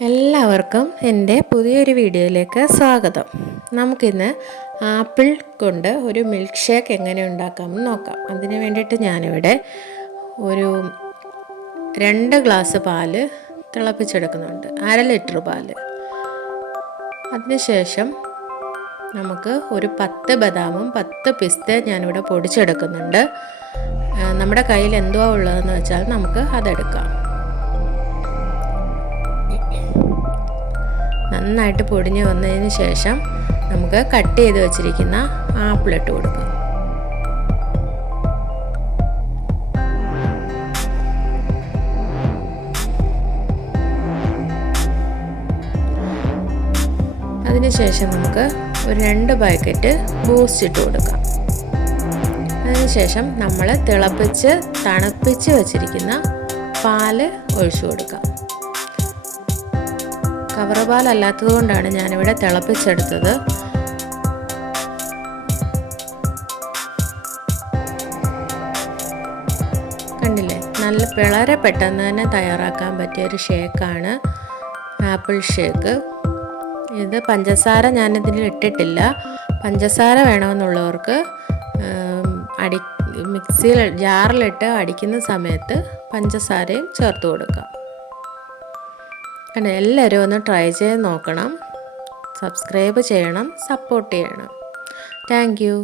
എല്ലാവർക്കും എൻ്റെ പുതിയൊരു വീഡിയോയിലേക്ക് സ്വാഗതം. നമുക്കിന്ന് ആപ്പിൾ കൊണ്ട് ഒരു മിൽക്ക് ഷേക്ക് എങ്ങനെ ഉണ്ടാക്കാമെന്ന് നോക്കാം. അതിന് വേണ്ടിയിട്ട് ഞാനിവിടെ ഒരു 2 ഗ്ലാസ് പാല് തിളപ്പിച്ചെടുക്കുന്നുണ്ട്, 1/2 ലിറ്റർ പാല്. അതിനുശേഷം നമുക്ക് ഒരു 10 ബദാമും 10 പിസ്തയും ഞാനിവിടെ പൊടിച്ചെടുക്കുന്നുണ്ട്. നമ്മുടെ കയ്യിൽ എന്തുവാ ഉള്ളതെന്ന് വെച്ചാൽ നമുക്ക് അതെടുക്കാം. നന്നായിട്ട് പൊടിഞ്ഞ് വന്നതിന് ശേഷം നമുക്ക് കട്ട് ചെയ്ത് വെച്ചിരിക്കുന്ന ആപ്പിൾ ഇട്ട് കൊടുക്കാം. അതിനുശേഷം നമുക്ക് ഒരു 2 പാക്കറ്റ് ബൂസ്റ്റ് ഇട്ട് കൊടുക്കാം. അതിനുശേഷം നമ്മൾ തണുപ്പിച്ച് വെച്ചിരിക്കുന്ന പാല് ഒഴിച്ചു കൊടുക്കാം. കവർ പാലല്ലാത്തത് കൊണ്ടാണ് ഞാനിവിടെ തിളപ്പിച്ചെടുത്തത്. കണ്ടില്ലേ, വളരെ പെട്ടെന്ന് തന്നെ തയ്യാറാക്കാൻ പറ്റിയ ഒരു ഷേക്കാണ് ആപ്പിൾ ഷേക്ക്. ഇത് പഞ്ചസാര ഞാനിതിൽ ഇട്ടിട്ടില്ല. പഞ്ചസാര വേണമെന്നുള്ളവർക്ക് മിക്സിയിൽ ജാറിലിട്ട് അടിക്കുന്ന സമയത്ത് പഞ്ചസാരയും ചേർത്ത് കൊടുക്കാം. എല്ലാവരും ഒന്ന് ട്രൈ ചെയ്ത് നോക്കണം. സബ്സ്ക്രൈബ് ചെയ്യണം, സപ്പോർട്ട് ചെയ്യണം. Thank you.